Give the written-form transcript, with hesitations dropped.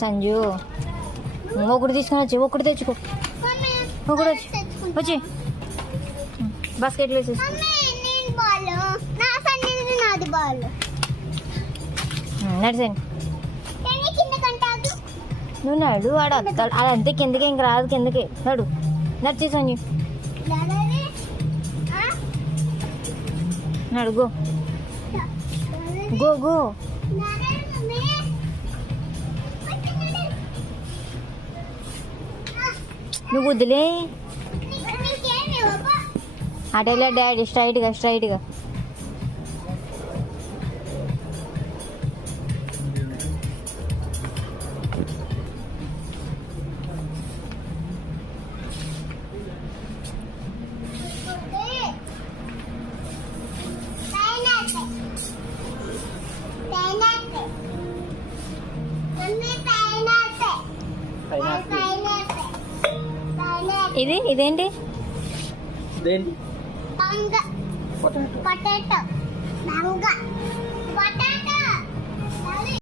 సంజు ఒకటి తీసుకొని వచ్చి ఒకటి తెచ్చుకో ఒకటి వచ్చి వచ్చి బాస్కెట్లో వేసేసి నడిచండి నువ్వు నడు వాడు వస్తాడు అది అంతే కిందకి ఇంక రాదు కిందకి నడు నడిచి సంజు నడు గో గో గో నువ్వు వద్దులే అటేలే డాడీ స్ట్రైట్గా ఇదేంటి పొటాటో